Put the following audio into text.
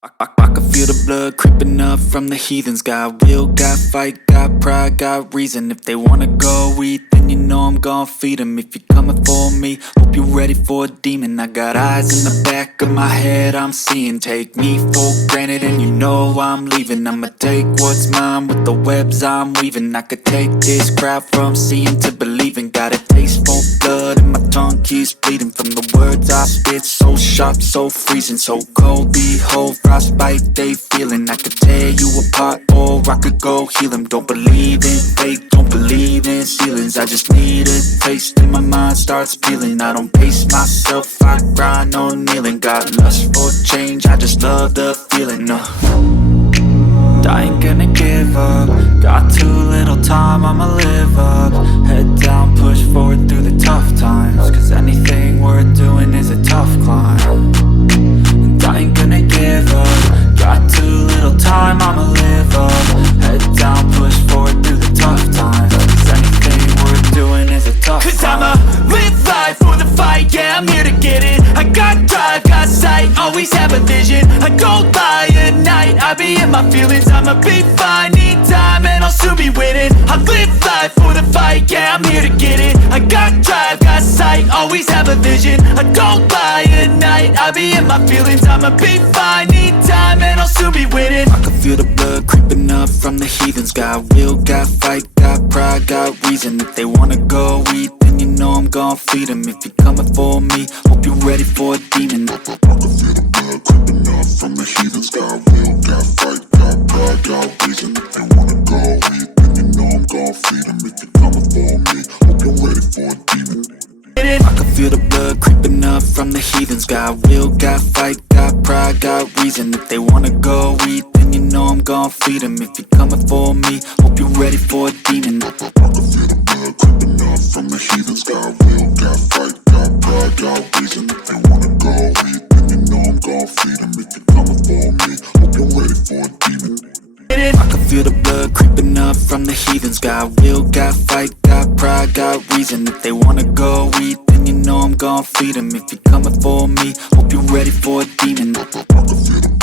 I can feel the blood creeping up from the heathens. Got will, got fight, got pride, got reason. If they wanna go eat, then you know I'm gon' feed them. If you're coming for me, hope you're ready for a demon. I got eyes in the back of my head, I'm seeing. Take me for granted and you know I'm leaving. I'ma take what's mine with the webs I'm weaving. I could take this crowd from seeing to believing. Got a taste for blood and my tongue keeps bleeding from the words I spit. So sharp, so freezing, so cold. Behold, frostbite they feeling. I could tear you apart or I could go heal them. Don't believe in fate, don't believe in ceilings. I just need a taste and my mind starts peeling. I don't pace myself, I grind on kneeling. Got lust for change, I just love the feeling. I ain't gonna give up. Got too little time, I'ma live up. Head down, push forward through the tough times. Cause anything worth doing is a tough climb. And I ain't gonna give up. Got too little time, I'ma live up. Head down, push forward through the tough times. Cause anything worth doing is a tough climb. Cause I'ma live life for the fight, yeah, I'm here to get it. I got drive, got sight, always have a vision. I don't lie at night, I be in my feelings. I'ma be fine, need time and I'll soon be winning. I live life for the fight, yeah, I'm here to get it. I got drive, got sight, always have a vision. I don't lie at night, I be in my feelings. I'ma be fine, need time and I'll soon be winning. I can feel the blood creeping up from the heathens. Got will, got fight, got pride, got reason. If they wanna go eat, then you know I'm gon' feed them. If you're coming for me, hope you're ready for a demon. I can feel the blood creeping up from the heathens. Got will, got fight, got pride, got reason. If they wanna go eat, then you know I'm gon' feed them. If you're coming for me, hope you're ready for a demon. I can feel the blood creeping up from the heathens. Got will, got fight, got pride, got reason. If they wanna go eat, then you know I'm gon' feed them. If you're coming for me, hope you're ready for a demon. I can feel the blood creeping up from the heathens. Got will, got fight, got pride, got reason. If they wanna go eat, then you know I'm gon' feed them. If you're coming for me, hope you're ready for a demon. I can feel the blood creeping up from the heathens. Got will, got fight, got pride, got reason. If they wanna go eat, then you know I'm gon' feed them. If you're coming for me, hope you're ready for a demon. I can feel the